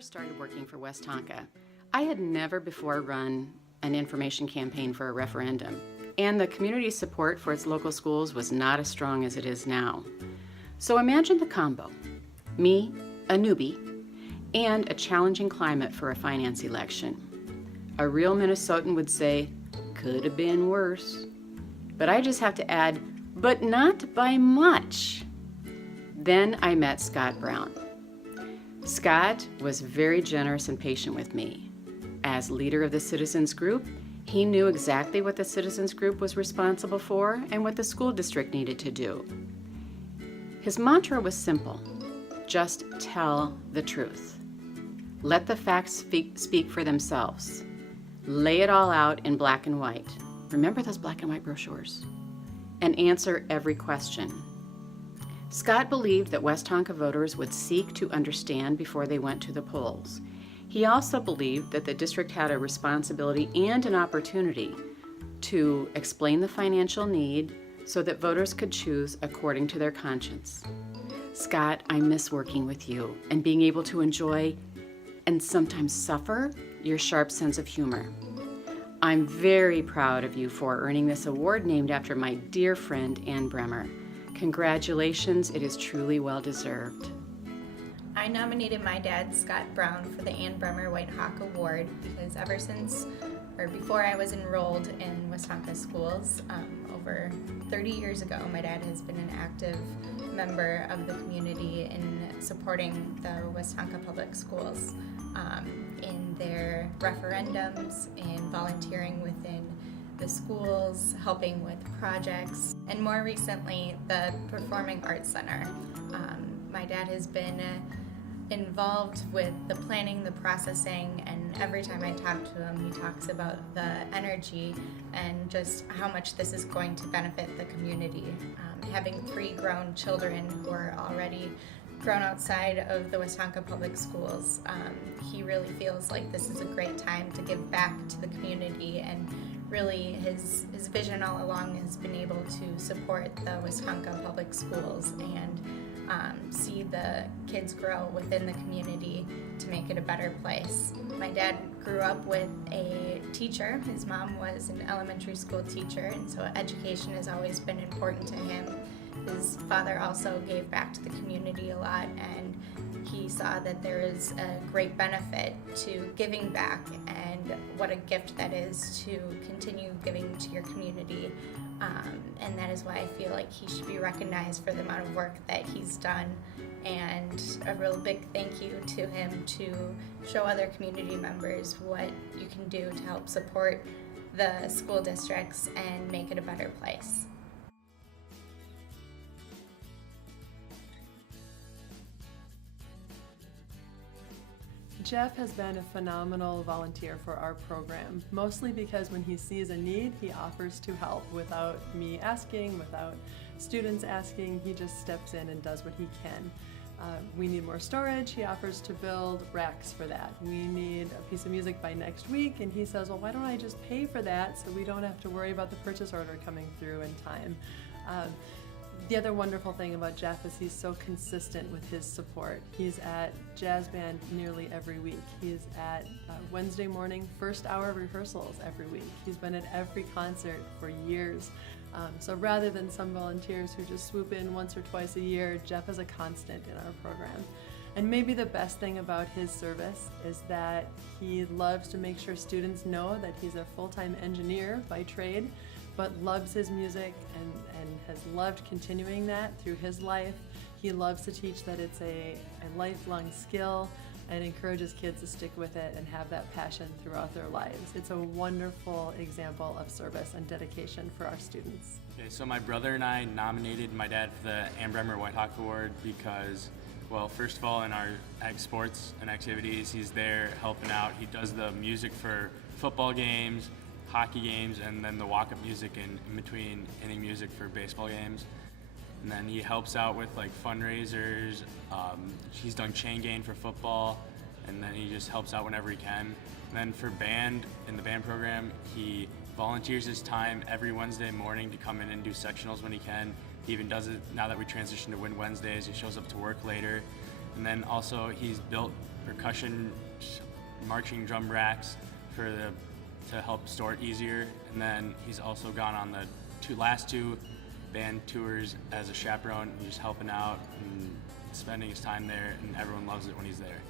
first started working for West Tonka, I had never before run an information campaign for a referendum, and the community support for its local schools was not as strong as it is now. So imagine the combo: me, a newbie, and a challenging climate for a finance election. A real Minnesotan would say, could have been worse. But I just have to add, but not by much. Then I met Scott Brown. Scott was very generous and patient with me. As leader of the Citizens Group, he knew exactly what the Citizens Group was responsible for and what the school district needed to do. His mantra was simple: just tell the truth. Let the facts speak for themselves. Lay it all out in black and white. Remember those black and white brochures? And answer every question. Scott believed that West Tonka voters would seek to understand before they went to the polls. He also believed that the district had a responsibility and an opportunity to explain the financial need so that voters could choose according to their conscience. Scott, I miss working with you and being able to enjoy and sometimes suffer your sharp sense of humor. I'm very proud of you for earning this award named after my dear friend Ann Bremer. Congratulations, it is truly well deserved. I nominated my dad, Scott Brown, for the Ann Bremer White Hawk Award because before I was enrolled in West Tonka schools, over 30 years ago, my dad has been an active member of the community in supporting the West Tonka public schools in their referendums, in volunteering within the schools, helping with projects, and more recently, the Performing Arts Center. My dad has been involved with the planning, the processing, and every time I talk to him, he talks about the energy and just how much this is going to benefit the community. Having 3 grown children who are already grown outside of the West Tonka public schools, he really feels like this is a great time to give back to the community, and really his vision all along has been able to support the West Tonka public schools and see the kids grow within the community to make it a better place. My dad grew up with a teacher. His mom was an elementary school teacher, and so education has always been important to him. His father also gave back to the community a lot, and he saw that there is a great benefit to giving back and what a gift that is to continue giving to your community. And that is why I feel like he should be recognized for the amount of work that he's done, and a real big thank you to him to show other community members what you can do to help support the school districts and make it a better place. Jeff has been a phenomenal volunteer for our program, mostly because when he sees a need, he offers to help without me asking, without students asking. He just steps in and does what he can. We need more storage, he offers to build racks for that. We need a piece of music by next week, and he says, well, why don't I just pay for that so we don't have to worry about the purchase order coming through in time. The other wonderful thing about Jeff is he's so consistent with his support. He's at jazz band nearly every week. He's at Wednesday morning first hour rehearsals every week. He's been at every concert for years. So rather than some volunteers who just swoop in once or twice a year, Jeff is a constant in our program. And maybe the best thing about his service is that he loves to make sure students know that he's a full-time engineer by trade, but loves his music and has loved continuing that through his life. He loves to teach that it's a lifelong skill and encourages kids to stick with it and have that passion throughout their lives. It's a wonderful example of service and dedication for our students. Okay, so my brother and I nominated my dad for the Ann Bremer White Hawk Award because, well, first of all, in our sports and activities, he's there helping out. He does the music for football games, hockey games, and then the walk-up music in between inning music for baseball games. And then he helps out with like fundraisers. He's done chain gang for football, and then he just helps out whenever he can. And then for band, in the band program, he volunteers his time every Wednesday morning to come in and do sectionals when he can. He even does it now that we transitioned to Win Wednesdays. He shows up to work later. And then also he's built percussion marching drum racks to help store it easier. And then he's also gone on the last two band tours as a chaperone and just helping out and spending his time there, and everyone loves it when he's there.